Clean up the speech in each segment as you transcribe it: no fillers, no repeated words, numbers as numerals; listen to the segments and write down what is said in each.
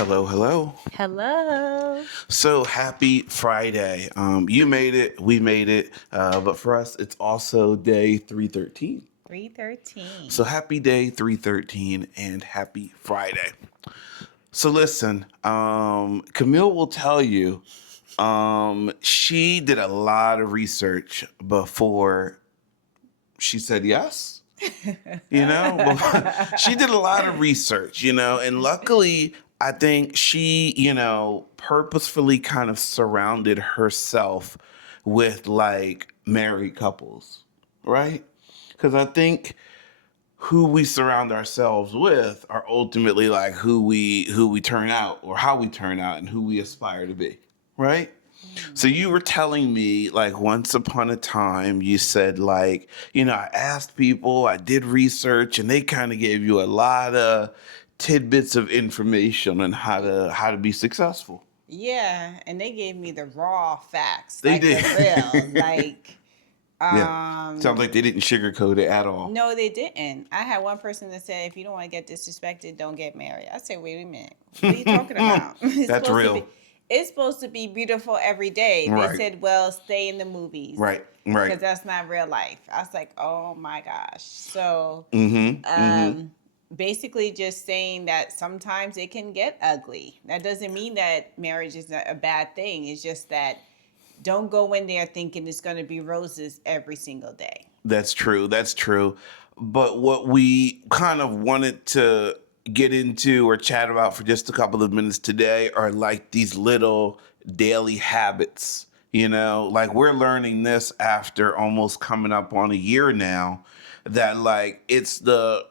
Hello, hello. Hello. So happy Friday. You made it, we made it, but for us, it's also day 313. So 313. happy day 313 and happy Friday. So listen, Camille will tell you she did a lot of research before she said yes. But she did a lot of research, and luckily, I think she, purposefully kind of surrounded herself with like married couples, right? Because I think who we surround ourselves with are ultimately like who we turn out or how we turn out and who we aspire to be, right? So Mhm. you were telling me like once upon a time you said like, I asked people, I did research and they kind of gave you a lot of tidbits of information on how to be successful. Yeah, and they gave me the raw facts, They like did. the real, Yeah. Sounds um like they didn't sugarcoat it at all. no, they didn't. I had one person that said if you don't want to get disrespected, don't get married. I said, "Wait a minute. What are you talking about? That's real. It's supposed to be beautiful every day." They Right. said, "Well, stay in the movies Right. Right. because that's not real life." I was like, "Oh my gosh." So, Mm-hmm. Mm-hmm. um, basically just saying that sometimes it can get ugly. That doesn't mean that marriage is a bad thing. It's just that don't go in there thinking it's going to be roses every single day. That's true. That's true. But what we kind of wanted to get into or chat about for just a couple of minutes today are like these little daily habits. Like we're learning this after almost coming up on a year now that like it's the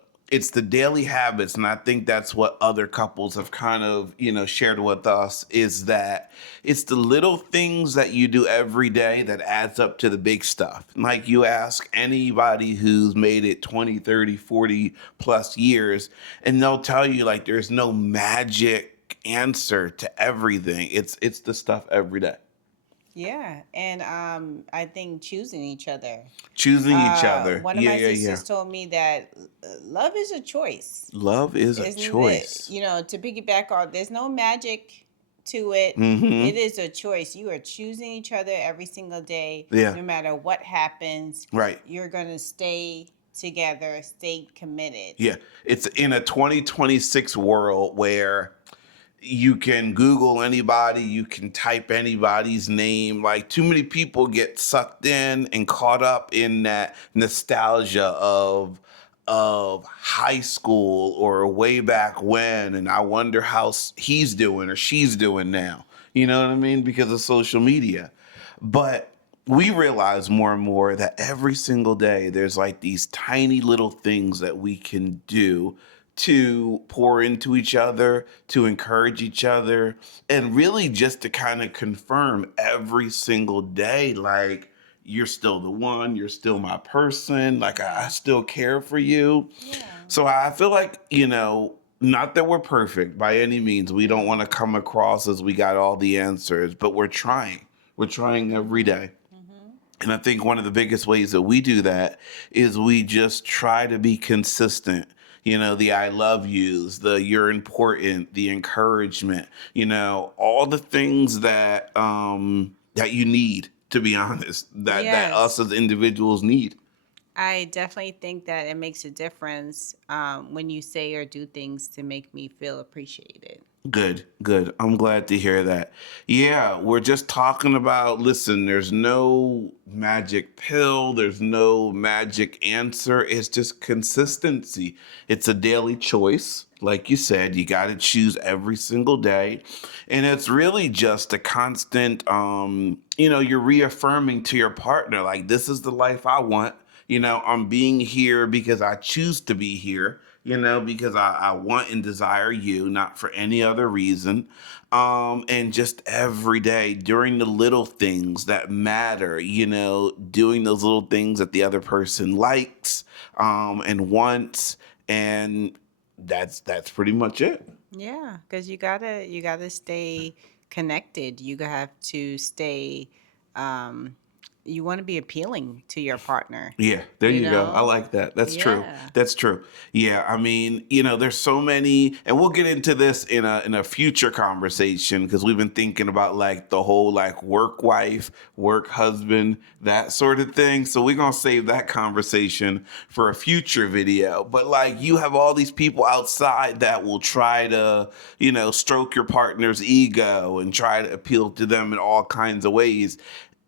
daily habits, and I think that's what other couples have kind of shared with us, is that it's the little things that you do every day that adds up to the big stuff. Like you ask anybody who's made it 20, 30, 40 plus years and they'll tell you like there's no magic answer to everything. It's the stuff every day. Yeah, and I think choosing each other. Choosing each other. One of Yeah, my yeah, yeah. sisters told me that love is a choice, Love is a isn't it? choice. To piggyback on, there's no magic to it. It Mm-hmm. is a choice. You are choosing each other every single day, Yeah. no matter what happens. Right. You're gonna stay together, stay committed. Yeah. It's in a 2026 world where you can Google anybody, you can type anybody's name. Like too many people get sucked in and caught up in that nostalgia of high school or way back when, and I wonder how he's doing or she's doing now. You know what I mean? Because of social media. But we realize more and more that every single day there's like these tiny little things that we can do to pour into each other, to encourage each other, and really just to kind of confirm every single day, like, you're still the one, you're still my person, like, I Yeah, still care for you. yeah, So I feel like, not that we're perfect by any means. We don't want to no. come across as we got all the answers, but we're trying. We're trying every Mhm, day. mhm. And I think one of the biggest ways that we do that is we just try to be consistent. The I love yous, the you're important, the encouragement, all the things that you need, to be honest, that us Yes. as individuals need. I definitely think that it makes a difference when you say or do things to make me feel appreciated. Good, good. I'm glad to hear that. Yeah, we're just talking about, listen, there's no magic pill, there's no magic answer. It's just consistency. It's a daily choice. Like you said, you got to choose every single day. And it's really just a constant, you're reaffirming to your partner, like, this is the life I want. I'm being here because I choose to be here, because I want and desire you, not for any other reason. And just every day during the little things that matter, doing those little things that the other person likes and wants. And that's pretty much it. Yeah, because you gotta stay connected. You have to stay, um, you want to be appealing to your partner. Yeah, there You you go. I know? like that. That's true. Yeah. That's true. Yeah, I mean, there's so many, and we'll get into this in a future conversation because we've been thinking about like the whole like work wife, work husband, that sort of thing. So we're gonna save that conversation for a future video. But like, you have all these people outside that will try to, stroke your partner's ego and try to appeal to them in all kinds of ways.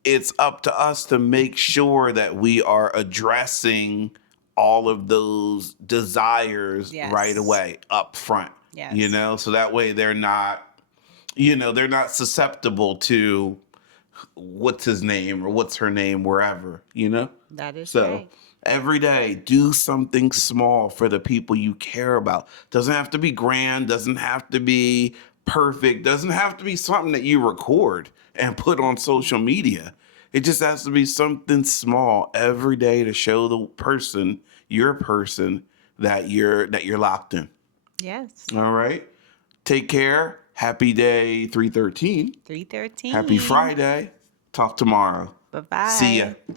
It's up to us to make sure that we are addressing all of those desires right Yes. away up front, Yes. so that way they're not susceptible to what's his name or what's her name wherever. That is So right. every day, do something small for the people you care about. Doesn't have to be grand, doesn't have to be perfect, doesn't have to be something that you record and put on social media. It just has to be something small every day to show the person, your person, that you're locked in. Yes. All right. Take care. Happy day 313. Happy 313. Friday. Talk tomorrow. Bye See ya. bye.